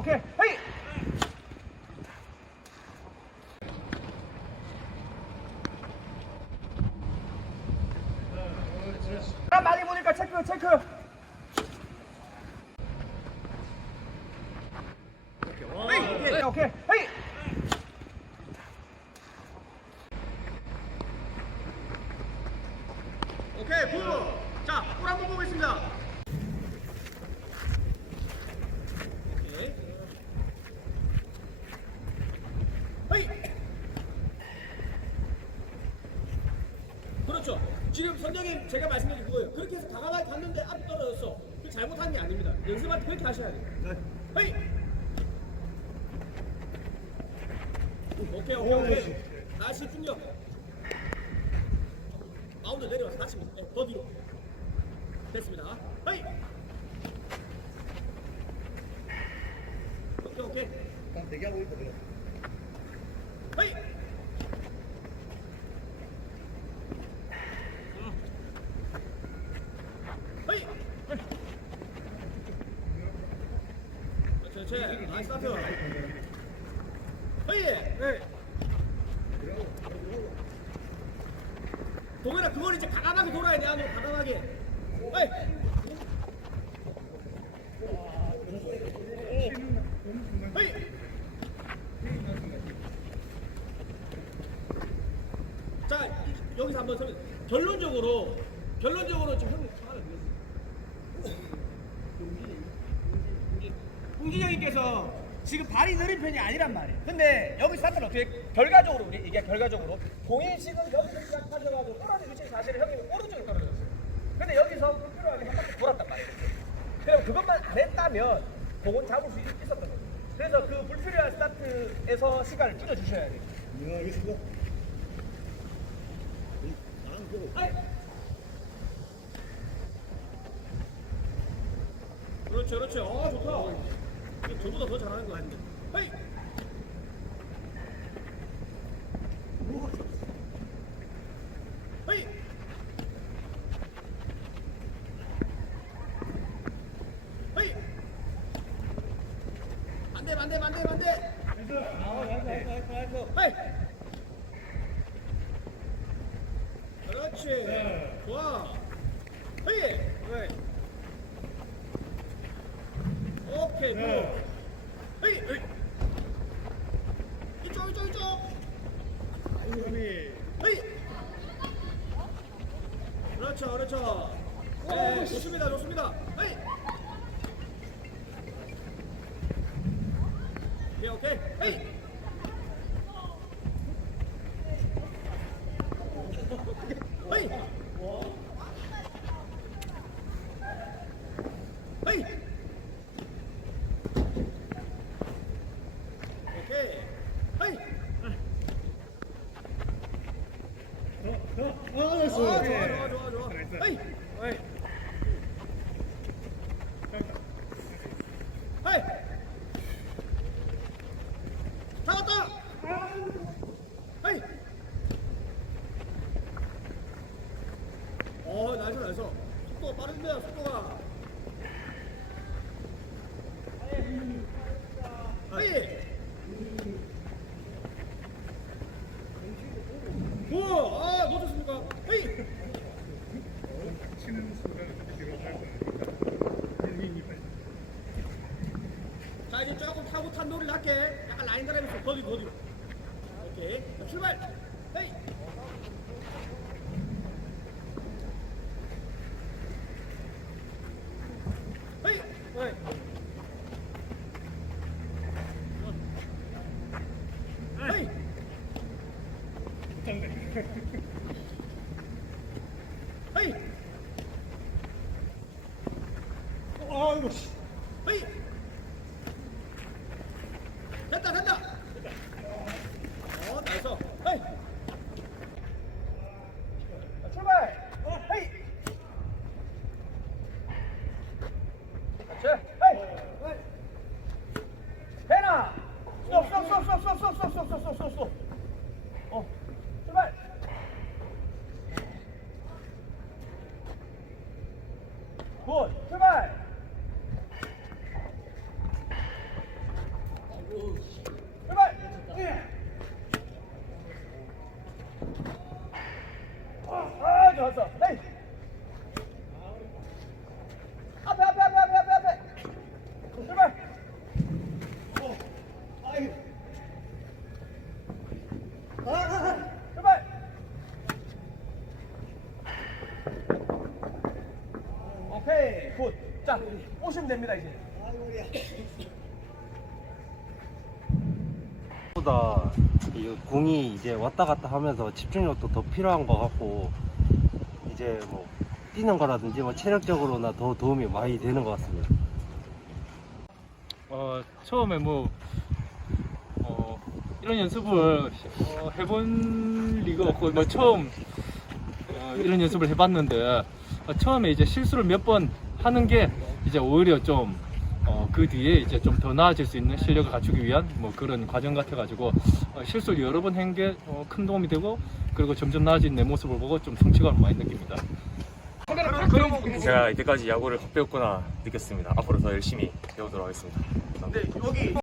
오케이. 헤이. 사람 많이 보니까 체크 체크. 오케이 오케이 헤이. 오케이 굿. 자, 볼 한번 보겠습니다. 오케이. 헤이. 그렇죠. 지금 선장님 제가 말씀드린 그거예요. 그렇게 해서 과감하게 갔는데 앞 떨어졌어. 그 잘못한 게 아닙니다. 연습할 때 그렇게 하셔야 돼요. 헤이. 오케이 오케이 오케이. 다시 집중력. 마운드 내려와서 다시 네, 더 뒤로. 됐습니다. 헤이. 오케이 오케이. 딱 대기하고 그래. 헤이. 헤이. 그렇지, 그렇지. 나이스 스타트. 헤이. 네. 동현아 그걸 이제 과감하게 돌아야 돼 안으로 과감하게 헤이. 자 이- 여기서 한번 설명 결론적으로 결론적으로 지금 형님 하나 홍진이 형님께서 지금 발이 느린 편이 아니란 말이에요. 근데 여기 스타트는 어떻게 결과적으로 우리 이게 결과적으로 공이 지금 여기서 시작하셔가지고 떨어진 위치 사실은 형님은 오른쪽에 떨어졌어요. 근데 여기서 불필요하게 한 바퀴 돌았단 말이에요. 그럼 그것만 안 했다면 공은 잡을 수 있- 있었던 거예요. 그래서 그 불필요한 스타트에서 시간을 줄여주셔야 돼요. 네, 알겠습니다. 그렇죠 그렇죠 어 좋다 저보다 더 잘하는 거 같은데. 헤이! 헤이! 헤이! 헤이! 그렇지. 좋아. 헤이 오케이 굿 헤이 헤이. 이쪽 이쪽 이쪽. 헤이 그렇죠 그렇죠. 네 좋습니다 좋습니다. 헤이. 오케이 오케이. 헤이 헤이 오케이 헤이 아, 나이스. 아, 좋아 좋아 좋아 좋아 헤이 헤이 헤이 잡았다 헤이 어 나이스 나이스 속도가 빠른데요 속도가 헤이 오, 아, 놓쳤습니까? 헤이! 치는 순간 뒤로 갈 거니까. 빨리. 자, 이제 조금 타고 탄 노를 낮게 약간 라인 뒤로, 더 뒤로. 오케이. 자, 출발! 헤이! 헤이! 헤이! 헤이! 아이고, 씨. 아, 오시면 됩니다 이 보다 이 공이 이제 왔다 갔다 하면서 집중력도 더 필요한 것 같고 이제 뭐 뛰는 거라든지 뭐 체력적으로나 더 도움이 많이 되는 것 같습니다. 어, 처음에 뭐 이런 연습을 어, 해본 리가 없고 뭐 처음 어, 이런 연습을 해봤는데 어, 처음에 이제 실수를 몇 번 하는 게 이제 오히려 좀 어, 그 뒤에 이제 좀 더 나아질 수 있는 실력을 갖추기 위한 뭐 그런 과정 같아가지고 어, 실수를 여러 번 한게 어, 큰 도움이 되고 그리고 점점 나아진 내 모습을 보고 좀 성취감을 많이 느낍니다. 제가 이때까지 야구를 헛배웠구나 느꼈습니다. 앞으로 더 열심히 배우도록 하겠습니다. 감사합니다. 여기